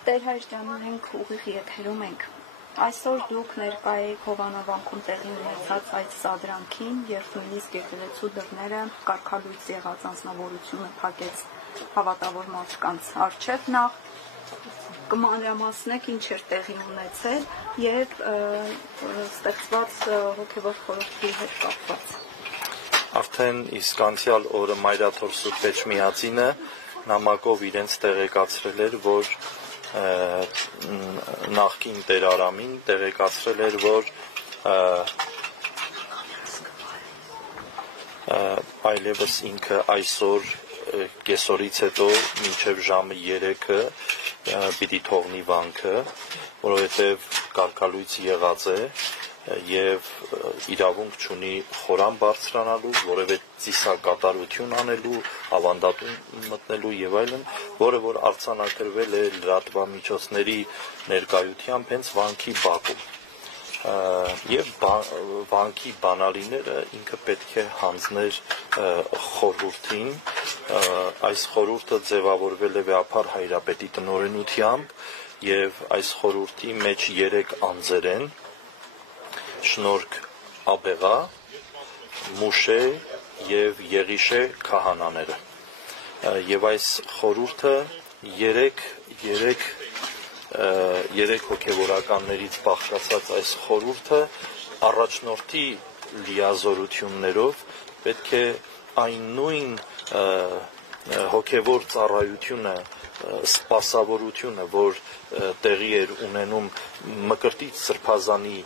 Տեր հայր ջան, մենք ուղիղ եթերում ենք։ Այսօր դուք ներկա եք Հովանավանքում տեղի ունեցած այդ սադրանքին, երբ նույնիսկ եկեղեցու դռները կարգալույծ եղած անձնավորությունը փակեց հավատավոր մարդկանց առջև, նախ կմանրամասնեք ինչ էր տեղի ունեցել եւ ստեղծված հոգեվոր խորհրդի հետ կապված։ Արդեն իսկ անցյալ օրը Մայրաթոր Սուրբ Էջմիածինը նամակով իրենց տեղեկացրել էր, որ նախկին Տեր Արամին տեղեկացրել էր, որ այլևս ինքը այսօր կեսօրից հետո մինչև ժամը 3-ը պիտի թողնի վանքը, որովհետև կարգալույծ եղած է եւ իրավունք չունի խորան բարձրանալու, որևէ ծիսակատարություն անելու, ավանդատուն մտնելու եւ այլն, որը որ արձանագրվել է լրատվամիջոցների ներկայությամբ հենց վանքի բակում։ Եվ վանքի բանալիները ինքը պետք է հանձներ խորհրդին, այս խորհուրդը ձևավորվել է վեհապար հայրապետի տնօրենությամբ եւ այս խորհրդի մեջ 3 անձեր են. Շնորհք Աբեղա, Մուշե եւ Եղիշե քահանաները։ Եվ այս խորհուրդը 3 հոգեվորականներից բաղկացած այս խորհուրդը առաջնորդի լիազորություններով պետք է այն նույն հոգեվոր ծառայությունը, սպասավորությունը, որ տեղի էր ունենում Մկրտիչ Սրբազանի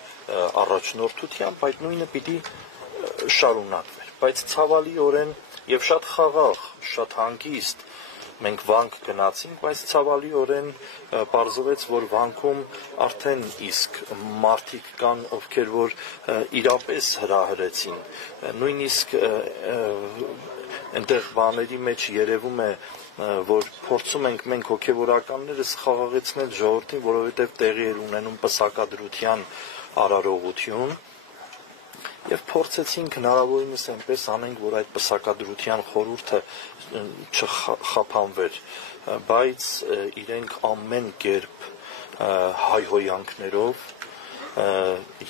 առաջնորդությամբ, այդ նույնը պիտի շարունակվեր, բայց ցավալիորեն եւ շատ խաղաղ, շատ հանգիստ մենք վանք գնացինք, բայց ցավալիորեն պարզվեց, որ վանքում արդեն իսկ մարդիկ կան, ովքեր որ իրապես հրահրեցին, նույնիսկ այնտեղ բաների մեջ երևում է, որ փորձում ենք մենք հոգեվորականներս խաղաղեցնել ժողովրդին, որովհետև տեղի էր ունենում պսակադրության արարողություն եւ փորձեցինք հնարավորինս այնպես անենք, որ այդ պսակադրության խորհուրդը չխափանվեր, բայց իրենք ամեն կերպ հայհոյանքներով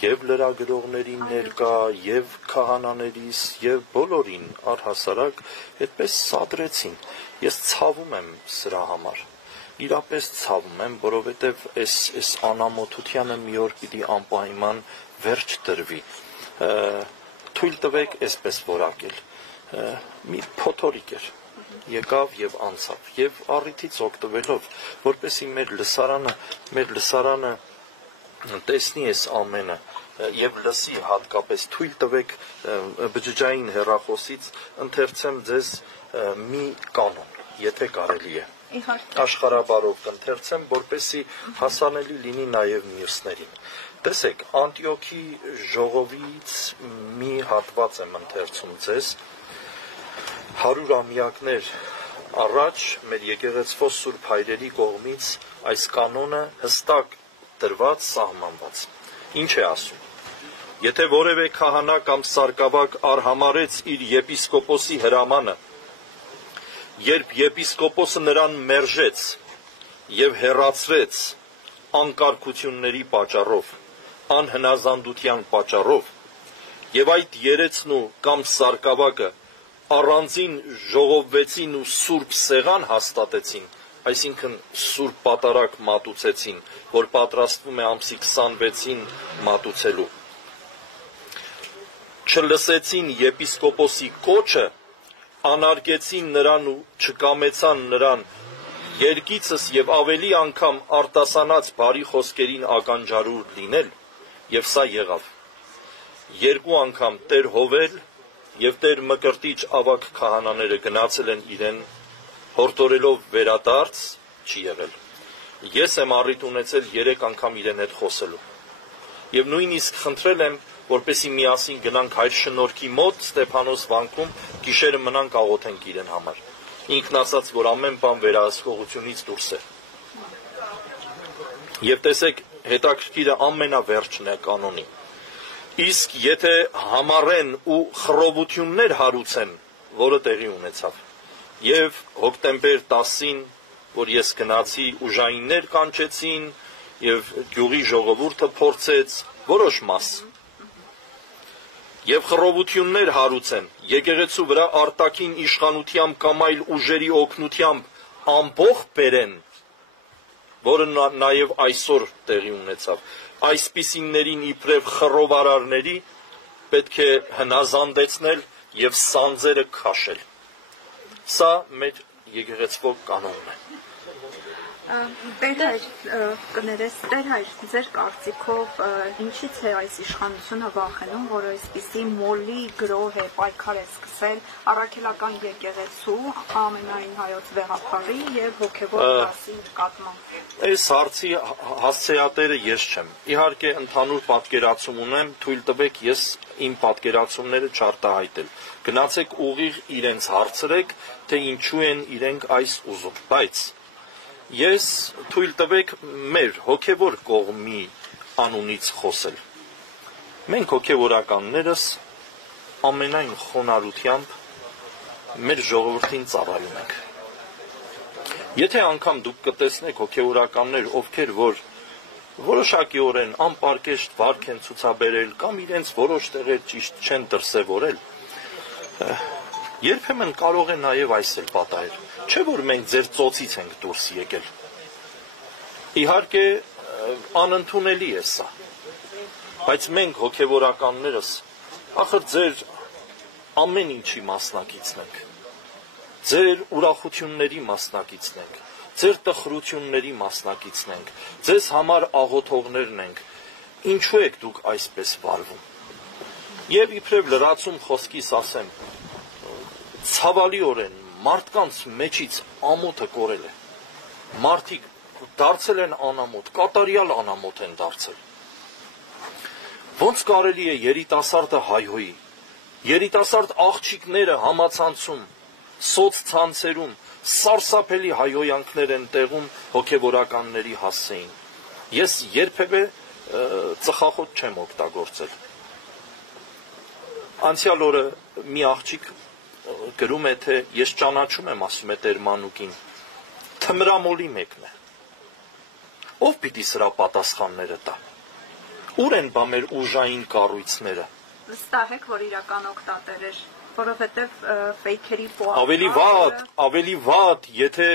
եւ լրագրողներին ներկա, եւ քահանաներիս, եւ բոլորին առհասարակ այդպես սադրեցին։ Ես ցավում եմ սրա համար։ Իրապես ցավում եմ, որովհետեւ այս անամոթությանը մի օր պիտի անպայման վերջ տրվի։ Թույլ տվեք այսպես որակել։ Մի փոթորիկ էր։ Եկավ եւ անցավ եւ առիթից օգտվելով, որպեսզի մեր լսարանը տեսնի այս ամենը եւ լսի հատկապես թույլ տվեք բջջային հեռախոսից ընթերցեմ ձեզ մի կանոն, եթե կարելի է։ Աշխարհաբարով կընթերցեմ, որպեսզի հասանելի լինի նաեւ մյուսներին։ Տեսեք, Անտիոքի ժողովից մի հատված եմ ընթերցում ձեզ 100-ամյակներ առաջ մեր եկեղեցվոս Սուրբ Հայրերի կողմից այս կանոնը հստակ դրված, սահմանված։ Ինչ է ասում։ Եթե որևէ քահանա կամ սարկավակ արհամարեց իր եպիսկոպոսի հրամանը, երբ եպիսկոպոսը նրան մերժեց եւ հեռացրեց անկարգությունների պատճառով, անհնազանդության պատճառով, եւ այդ երեցն ու կամ սարկավակը առանձին ժողովվեցին ու սուրբ սեղան հաստատեցին, այսինքն սուրբ պատարագ մատուցեցին, որ պատրաստվում է ամսի 26-ին մատուցելու։ Չլսեցին եպիսկոպոսի կոչը, անարգեցին նրան ու չկամեցան նրան երկիցս եւ ավելի անգամ արտասանած բարի խոսքերին ականջարուր լինել, եւ սա եղավ։ 2 անգամ Տեր Հովել եւ Տեր Մկրտիչ ավագ քահանաները գնացել են իրեն, հորդորելով վերադարձ չի եղել։ Ես եմ առիթ ունեցել 3 անգամ իրեն հետ խոսելու։ Եվ նույնիսկ խնդրել եմ, որպեսզի միասին գնանք Հայր Շնորհքի մոտ Ստեփանոս վանքում, գիշերը մնանք աղոթենք իրեն համար։ Ինքն ասաց, որ ամեն բան վերահսկողությունից դուրս է։ Եվ տեսեք, հետաքրքիրը ամենավերջն է կանոնի։ Իսկ եթե համառեն ու խռովություններ հարուցեն, որը տեղի ունեցավ, եւ հոկտեմբեր 10-ին որ ես գնացի ուժայիններ կանչեցին եւ գյուղի ժողովուրդը փորձեց որոշ մաս եւ խռովություններ հարուցեն եկեղեցու վրա արտաքին իշխանությամբ կամ այլ ուժերի օգնությամբ ամբողջ բերեն, որը նաեւ այսօր տեղի ունեցավ, այսպիսիներին իբրև խռովարարների պետք է հնազանդեցնել եւ սանձերը քաշել։ Սա մեր եկեղեցվո կանոնն է։ Տեր հայր, ձեր կարծիքով ինչից է այս իշխանությունը վախենում, որ այսպիսի մոլի գրոհ է պայքար է սկսել առաքելական եկեղեցու ամենայն հայոց վեղափարի եւ հոգեվոր դասի նկատմամբ։ Այս հարցի հասցեատերը ես չեմ։ Իհարկե ընդհանուր պատկերացում ունեմ, թույլ տվեք ես իմ պատկերացումները չարտահայտել։ Գնացեք ուղիղ իրենց հարցրեք, թե ինչու են իրենք այս ուզում, բայց ես թույլ տվեք մեր հոգևոր կողմի անունից խոսել։ Մենք հոգևորականներս ամենայն խոնարհությամբ մեր ժողովրդին ծառայում ենք։ Եթե անգամ դուք կտեսնեք հոգևորականներ, ովքեր որ որոշակիորեն անպարկեշտ վարք են ցուցաբերել կամ իրենց որոշ տեղեր ճիշտ չեն դրսևորել, երբեմն կարող է նաև այս էլ պատահել։ Չէ՞ որ մենք ձեր ծոցից ենք դուրս եկել։ Իհարկե անընդունելի է սա։ Բայց մենք հոգևորականներս ախր ձեր ամեն ինչի մասնակիցն ենք։ Ձեր ուրախությունների մասնակիցն ենք, ձեր տխրությունների մասնակիցն ենք, ձեզ համար աղոթողներն ենք։ Ինչու եք դուք այսպես վարվում։ Եվ իբրև լրացում խոսքիս ասեմ, ցավալիորեն մարդկանց մեջից ամոթը կորել է։ Մարդիկ դարձել են անամոթ, կատարյալ անամոթ են դարձել։ Ոնց կարելի է երիտասարդը հայհոյի, երիտասարդ աղջիկները համացանցում, սոցցանցերում սարսափելի հայհոյանքներ են տեղում հոգևորականների հասցեին։ Ես երբևէ ծխախոտ չեմ օգտագործել։ Անցյալ օրը մի աղջիկ գրում է, թե ես ճանաչում եմ, ասում է Տեր Մանուկին, թմրամոլի մեկն է։ Ով պիտի սրա պատասխանները տա։ Ուր են բա մեր ուժային կառույցները։ Վստահ եք, որ իրական օգտատեր էր, որովհետև ֆեյքերի ավելի վատ, եթե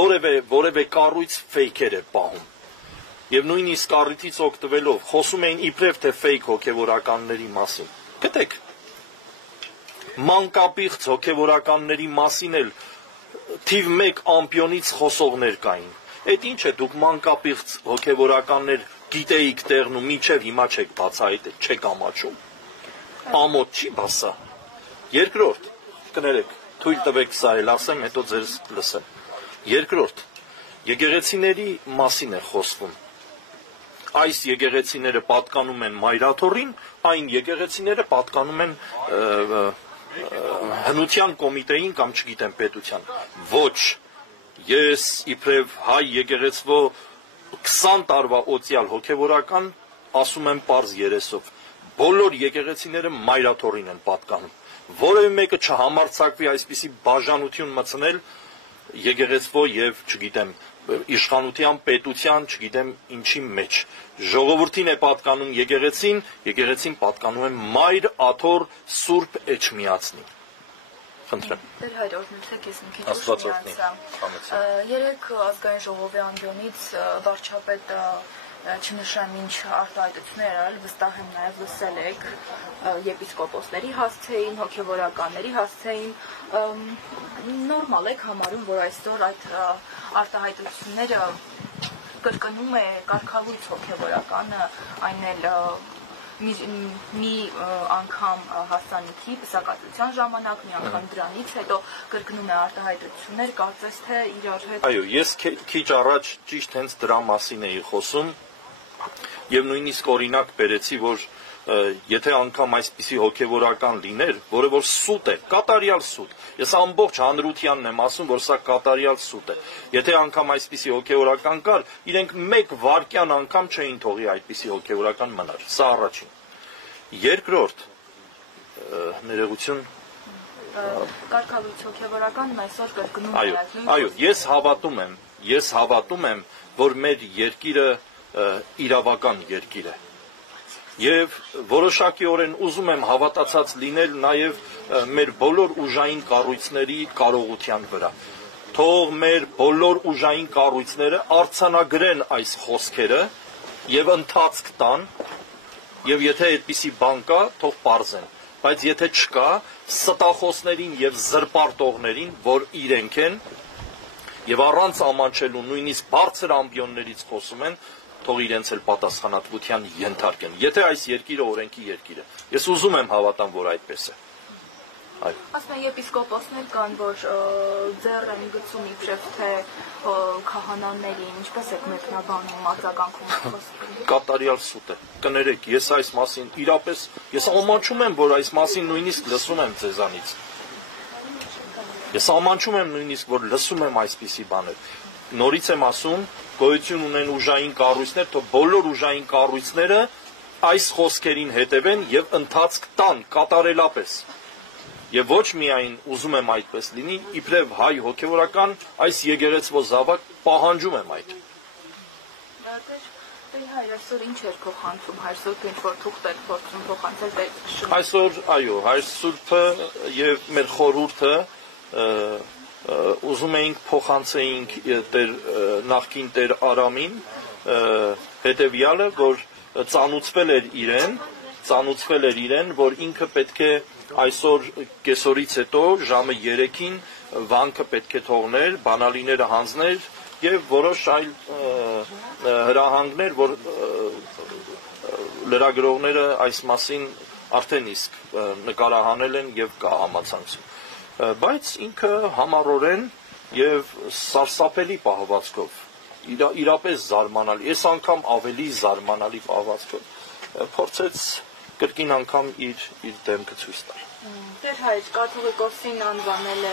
որևէ կառույց ֆեյքեր է պահում։ Եվ նույնիսկ առիթից օգտվելով խոսում էին իբրև թե ֆեյք հոգևորականների մասին։ Գտեք, մանկապիղծ հոգևորականների մասին էլ թիվ 1 ամպիոնից խոսողներ կային։ Այդ ինչ է, դուք մանկապիղծ հոգևորականներ գիտեիք տեղն ու մինչև հիմա չեք բացահայտել, չեք ամաչում։ Ամոթ չի բասա։ Երկրորդ, կներեք, թույլ տվեք սա էլ ասեմ, հետո ձեզ լսեմ։ Երկրորդ, եկեղեցիների մասին է խոսվում։ Այս եկեղեցիները պատկանում են Մայրաթորին, այն եկեղեցիները պատկանում են հնության կոմիտեին կամ չգիտեմ պետության։ Ոչ, ես իբրև հայ եկեղեցվո 20 տարվա օծյալ հոգևորական ասում եմ պարզ երեսով։ Բոլոր եկեղեցիները Մայրաթորին են պատկանում։ Որևէ մեկը չհամարձակվի այսպիսի բաժանություն մտցնել եկեղեցվո եւ, չգիտեմ, իշխանության, պետության, չգիտեմ ինչի մեջ։ Ժողովրդին է պատկանում եկեղեցին, եկեղեցին պատկանում է Մայր Աթոր Սուրբ Էջմիածնին։ Խնդրեմ։ Տեր հայր, օրհնեցեք ես մի քիչ երեք ազգային ժողովի անդյունից վարչապետ չնշեմ ինչ արտահայտություններ արել, վստահ եմ նաև լսել եք եպիսկոպոսների հասցեին, հոգևորականների հասցեին, նորմալ եք համարում, որ այսօր այդ արտահայտությունները կրկնում է կարգավույց հոգևորականը, այն էլ մի անգամ հասանիքի պսակադրության ժամանակ, մի անգամ դրանից հետո կրկնում է արտահայտություններ, կարծես թե իրար հետ։ Այո, ես քիչ առաջ ճիշտ հենց դրա մասին էի խոսում եւ նույնիսկ օրինակ բերեցի, որ եթե անգամ այսպիսի հոգևորական լիներ, որը որ սուտ է, կատարյալ սուտ։ Ես ամբողջ հանրությանն եմ ասում, որ սա կատարյալ սուտ է։ Եթե անգամ այսպիսի հոգևորական կար, իրենք մեկ վայրկյան անգամ չէին թողի այդպիսի հոգևորական մնար։ Սա առաջին։ Երկրորդ, ներողություն, Կարգավիճ հոգևորականն այսօր կրկնում է այո, ես հավատում եմ, որ մեր երկիրը իրավական երկիր է։ Եվ որոշակիորեն ուզում եմ հավատացած լինել նաև մեր բոլոր ուժային կառույցների կարողության վրա։ Թող մեր բոլոր ուժային կառույցները արձանագրեն այս խոսքերը եւ ընթացք տան, եւ եթե այդպիսի բան կա, թող պարզեն, բայց եթե չկա, ստախոսներին եւ զրպարտողներին, որ իրենք են եւ առանց ամանչելու նույնիսկ բարձր ամբիոններից խոսում են, թող իրենց էլ պատասխանատվության ենթարկեն։ Եթե այս երկիրը օրենքի երկիր է, ես ուզում եմ հավատամ, որ այդպես է։ Ասում են եպիսկոպոսներ կան, որ ձեռ են գցում իբրև թե քահանաներին, ինչպես եք մեկնաբանում արձագանքում խոսքերի։ Կատարյալ սուտ է։ Կներեք, ես այս մասին իրապես ես ամանչում եմ, որ այս մասին նույնիսկ լսում եմ ձեզանից։ Ես ամանչում եմ նույնիսկ, որ լսում եմ այսպիսի բաներ։ Նորից եմ ասում, գոյություն ունեն ուժային կառույցներ, թող բոլոր ուժային կառույցները այս խոսքերին հետևեն եւ ընթացք տան կատարելապես։ Եվ ոչ միայն ուզում եմ այդպես լինի, իբրև հայ հոգևորական այս եկեղեցվո զավակ պահանջում եմ այդ։ Հայր այսօր ինչ էր փոխանցում, Հայր Սուրբը ինչ որ թուղթ էր փորձում փոխանցել Այսօր, այո, Հայր Սուրբը եւ մեր խորհուրդը ուզում էինք փոխանցեինք նախկին Տեր Արամին հետեւյալը, որ ծանուցվել էր իրեն, որ ինքը պետք է այսօր կեսօրից հետո ժամը 3-ին վանքը պետք է թողներ, բանալիները հանձներ եւ որոշ այլ հրահանգներ, որ լրագրողները այս մասին արդեն իսկ նկարահանել են եւ կա համացանցում։ Բայց ինքը համառորեն եւ սարսափելի պահվածքով, իրապես զարմանալի, այս անգամ ավելի զարմանալի պահվածքով փորձեց կրկին անգամ իր դեմքը ցույց տալ։ Տեր Հայր, կաթողիկոսին անվանել է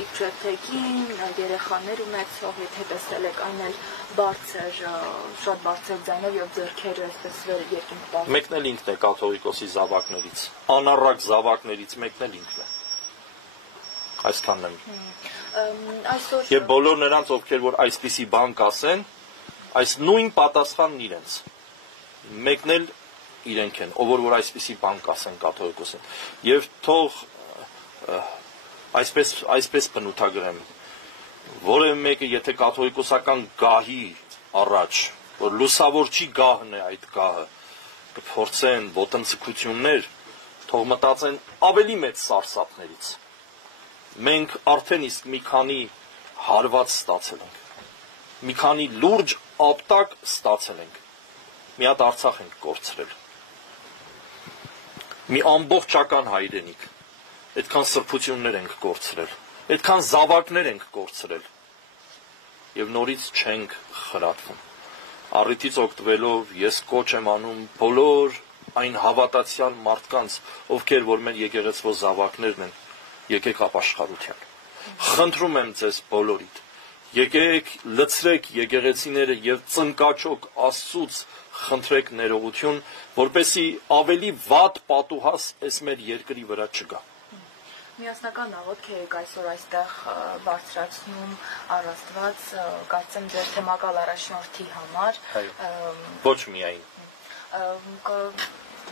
իբրև թե կին, երեխաներ ունեցող, եթե տեսել եք, այն էլ բարձր, շատ բարձր ձայնով եւ ձեռքերը այսպես վեր երկինք տալ։ Մեկն էլ ինքն է կաթողիկոսի զավակներից, անառակ զավակներից մեկն էլ ինքն է։ Այսքանն եմ։ Այսօր եւ բոլոր նրանց, ովքեր որ այսպիսի բան կասեն, այս նույն պատասխանն իրենց։ Մեկն էլ իրենք են, ով որ այսպիսի բան կասեն կաթողիկոսին։ Եվ թող այսպես բնութագրեմ, որևէ մեկը եթե կաթողիկոսական գահի առաջ, որ լուսավորչի գահն է այդ գահը, կփորձեն ոտնձգություններ, թող մտածեն ավելի մեծ սարսափներից։ Մենք արդեն իսկ մի քանի հարված ստացել ենք, մի քանի լուրջ ապտակ ստացել ենք, մի հատ Արցախ ենք կորցրել, մի ամբողջական հայրենիք, այդքան սրբություններ ենք կորցրել, այդքան զավակներ ենք կորցրել եւ նորից չենք խրատվում։ Առիթից օգտվելով ես կոչ եմ անում բոլոր այն հավատացյալ մարդկանց, ովքեր որ մեր եկեղեցվո զավակներն են, եկեք ապաշխարության։ Խնդրում եմ ձեզ բոլորիդ, եկեք լցրեք եկեղեցիները եւ ծնկաչոք Աստծուց խնդրեք ներողություն, որպեսզի ավելի վատ պատուհաս այս մեր երկրի վրա չգա։ Միասնական աղոթք եք այսօր այստեղ բարձրացնում առ Աստված, կարծեմ ձեր թեմակալ առաջնորդի համար։ Ոչ միայն։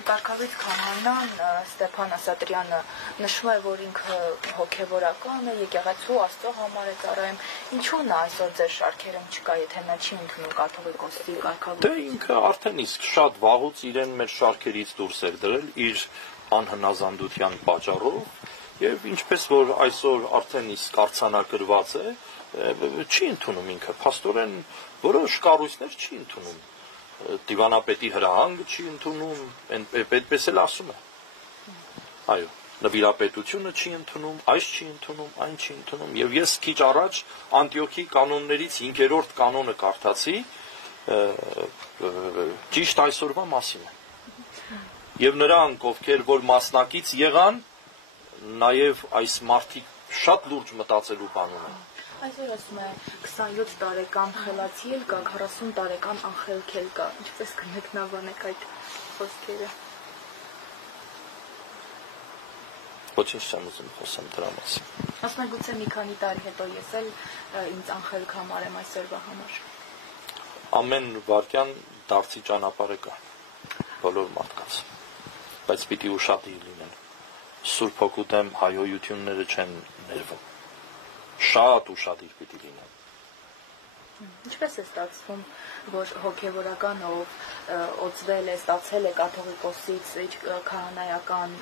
Կարգավիճ քահանան Ստեփան Ասատրյանը նշում է, որ ինքը հոգևորական է, եկեղեցու Աստծո համար է ծառայում։ Ինչու նա այսօր ձեր շարքերում չկա, եթե նա չի ընդունում կաթողիկոսի կարգավիճը։ Դե ինքը արդեն իսկ շատ վաղուց իրեն մեր շարքերից դուրս էր դրել իր անհնազանդության պատճառով, եւ ինչպես որ այսօր արդեն իսկ արձանագրված է, չի ընդունում ինքը, փաստորեն որոշ կառույցներ չի ընդունում։ Դիվանապետի հրահանգը չի ընդունում, այդպես էլ ասում է։ Այո, նվիրապետությունը չի ընդունում, այս չի ընդունում, այն չի ընդունում, եւ ես քիչ առաջ Անտիոքի կանոններից 5-րդ կանոնը կարդացի, ճիշտ այսօրվա մասին է։ Եվ նրանք, ովքեր որ մասնակից եղան, նաեւ այս մարդիկ շատ լուրջ մտածելու բան ունեն։ Այսօր ասում է 27 տարեկան խելացի էլ կա, 40 տարեկան անխելք էլ կա։ Ինչպես կմեկնաբանեք այդ խոսքերը։ Ոչինչ չեմ ուզում խոսեմ դրա մասին։ Ասում եք գուցե մի քանի տարի հետո ես էլ ինձ անխելք համարեմ այսօրվա համար։ Ամեն վարքյան դարձի ճանապարհը կա բոլոր մարդկանց, բայց պիտի ուշադիր լինեն։ Սուրբ Հոգու դեմ հայհոյությունները չեն ներվում։ Շատ ուշադիր պիտի լինեն։ Ինչպես է ստացվում, որ հոգևորական ով օծվել է, ստացել է կաթողիկոսից իր քահանայական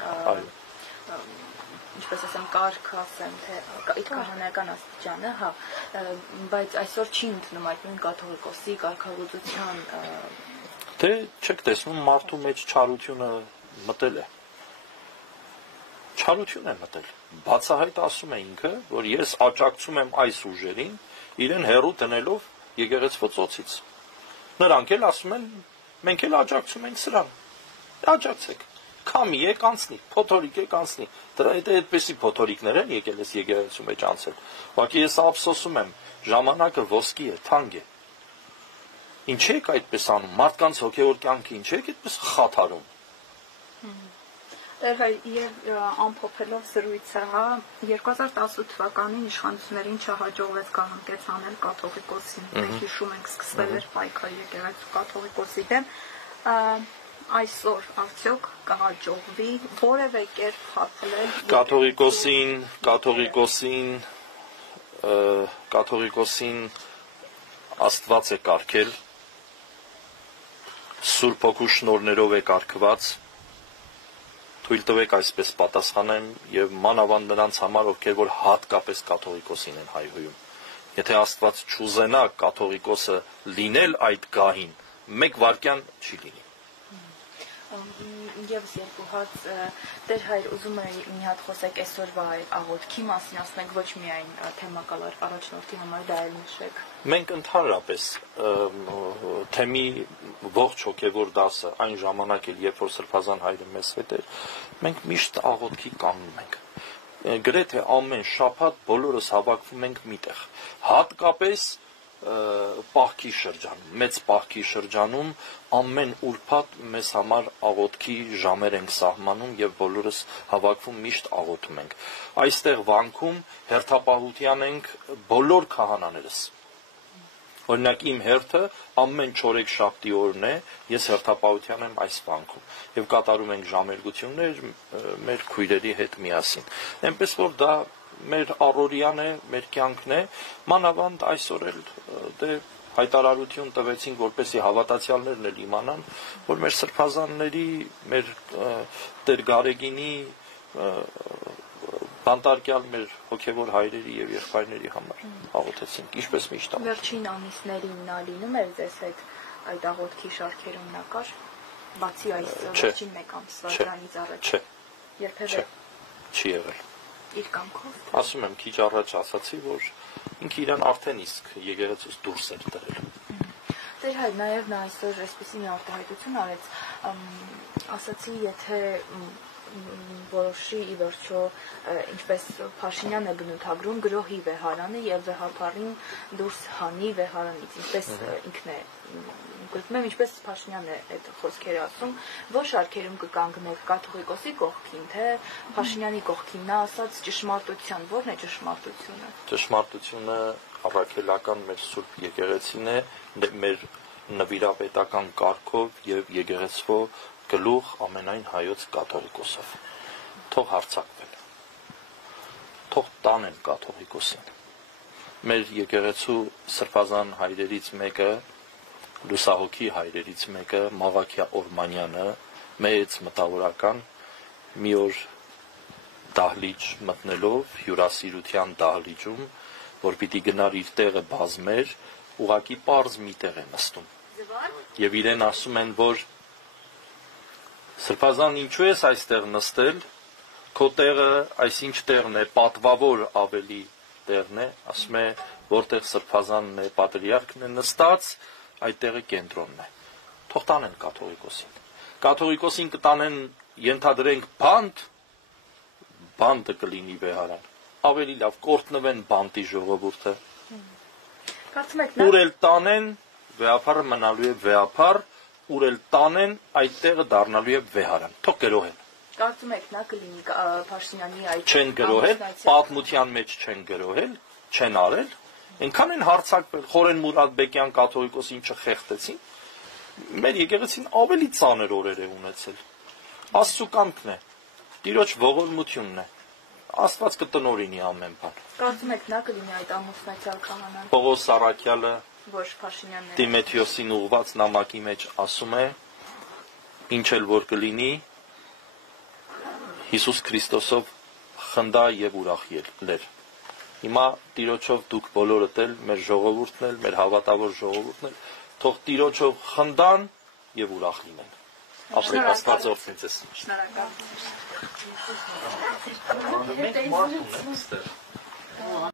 ինչպես ասեմ, կարգ ասեմ, թե իր քահանայական աստիճանը, հա, բայց այսօր չի ընդունում այդ նույն կաթողիկոսի կարգավիճության Դե չեք տեսնում մարդու մեջ չարությունը մտել է։ Չարություն է մտել։ Բացահայտ ասում է ինքը, որ ես աջակցում եմ այս ուժերին, իրեն հեռու դնելով եկեղեցու ծոցից։ Նրանք էլ ասում են, մենք էլ աջակցում ենք սրան։ Աջակցեք։ Քամի եք անցնի, փոթորիկ եք անցնի։ Դրա հետ այդպեսի փոթորիկներ են եկել ես եկեղեցու մեջ անցել։ Ուղղակի ես ափսոսում եմ, ժամանակը ոսկի է, թանկ է։ Ինչ եք այդպես անում, մարդկանց հոգևոր կյանքը ինչ եք այդպես խաթարում։ Եվ ամփոփելով զրույցը, 2018 թվականին իշխանություններին չհաջողվեց կահանքեցանել կաթողիկոսին։ Մենք հիշում ենք, սկսվել էր պայքար եկեղեցու կաթողիկոսի դեմ։ Այսօր արդյոք կհաջողվի որևէ կերպ խաթարել կաթողիկոսին Աստված է կարգել, Սուրբ Հոգու շնորհներով է կարգված, թույլ տվեք այսպես պատասխանեմ եւ մանավանդ նրանց համար, ովքեր որ հատկապես կաթողիկոսին են հայհոյում։ Եթե Աստված չուզենա կաթողիկոսը լինել այդ գահին, մեկ վայրկյան չի լինի։ Եվս երկու հատ Տեր Հայր ուզում է մի հատ խոսեք այսօրվա աղոթքի մասին, ասենք ոչ միայն թեմակալ առաջնորդի համար, դա էլ նշեք։ Մենք ընդհանրապես թեմի ողջ հոգևոր դասը այն ժամանակ էլ երբ որ Սրբազան Հայրը մեզ հետ էր, մենք միշտ աղոթքի կանգնում ենք։ Գրեթե ամեն շաբաթ բոլորս հավաքվում ենք միտեղ։ Հատկապես պահքի շրջանում, մեծ պահքի շրջանում ամեն ուրբաթ մեզ համար աղոթքի ժամեր ենք սահմանում եւ բոլորս հավաքվում միշտ աղոթում ենք։ Այստեղ վանքում հերթապահության ենք բոլոր քահանաներս։ Օրինակ իմ հերթը ամեն չորեքշաբթի օրն է, ես հերթապահության եմ այս վանքում եւ կատարում ենք ժամերգություններ մեր քույրերի հետ միասին։ Այնպես որ դա մեր առօրյան է, մեր կյանքն է, մանավանդ այսօր էլ դե հայտարարություն տվեցինք, որպեսզի հավատացյալներն էլ իմանան, որ մեր սրբազանների, մեր Տեր Գարեգինի բանտարկյալ մեր հոգևոր հայրերի եւ եղբայրների համար աղոթեցինք, ինչպես միշտ։ Վերջին ամիսներին նա լինում էր ձեզ հետ այդ աղոթքի շարքերում նա կար, բացի այս վերջին մեկ ամսվա դրանից առաջ։ Երբևէ չի եղել։ Իր կամքով։ Ասում եմ, քիչ առաջ ասացի, որ ինքը իրան արդեն իսկ եկեղեցուց դուրս էր դրել։ Տեր Հայր, նաև նա այսօր այսպեսի մի արտահայտություն արեց, ասացի, եթե որոշի ի վերջո ինչպես Փաշինյանը բնութագրում գրոհի վեհարանը եւ վեհապարին դուրս հանի վեհարանից, ինչպես ինքն է գրում եմ, ինչպես Փաշինյանն է այդ խոսքերը ասում, որ շարքերում կկանգնեք կաթողիկոսի կողքին, թե Փաշինյանի կողքին, նա ասաց ճշմարտության, ո՞րն է ճշմարտությունը։ Ճշմարտությունը առաքելական մեր Սուրբ եկեղեցին է, մեր նվիրապետական կարգով եւ եկեղեցվո գլուխ ամենայն հայոց կաթողիկոսով։ Թող հարցակվեն։ Թող տանեն կաթողիկոսին։ Մեր եկեղեցու սրբազան հայրերից մեկը, լուսահոգի հայրերից մեկը, Մաղաքիա Օրմանյանը, մեծ մտավորական, մի օր դահլիճ մտնելով, հյուրասիրության դահլիճում, որ պիտի գնար իր տեղը բազմեր, ուղղակի պարզ մի տեղ է նստում։ Եվ իրեն ասում են, որ Սրբազան ինչու ես այստեղ նստել, քո տեղը այսինչ տեղն է, պատվավոր ավելի տեղն է, ասում է, որտեղ Սրբազանն է, պատրիարքն է նստած, այդ տեղը կենտրոնն է։ Թող տանեն կաթողիկոսին։ Կաթողիկոսին կտանեն, ենթադրենք բանտը կլինի վեհարան։ Ավելի լավ կորտնվեն բանտի ժողովուրդը։ Ուր էլ տանեն, վեհապարը մնալու է վեհապար, ուր էլ տանեն, այդ տեղը դառնալու է վեհարան։ Թող գրոհեն։ Կարծում եք նա կլինի Փաշինյանի այդ չեն գրոհել, պատմության մեջ չեն գրոհել, չեն արել, այնքան են հարձակվել, Խորեն Մուրադբեկյան կաթողիկոսին չխեղդեցին, մեր եկեղեցին ավելի ծանր օրեր է ունեցել, Աստծու կամքն է, Տիրոջ ողորմությունն է, Աստված կտնօրինի ամեն բան։ Կարծում եք նա կլինի այդ ամուսնացյալ քահանան։ Պողոս Սարաքյալը Ոչ Փաշինյանն։ Տիմոթեոսին ուղված նամակի մեջ ասում է, ինչ էլ որ կլինի, Հիսուս Քրիստոսով խնդա եւ ուրախ ելներ։ Հիմա Տիրոջով դուք բոլորդ էլ, մեր ժողովուրդն էլ, մեր հավատավոր ժողովուրդն էլ, թող Տիրոջով խնդան եւ ուրախ լինեն։ Ապրեք Աստված օրհնի ձեզ։ Շնորհակալ։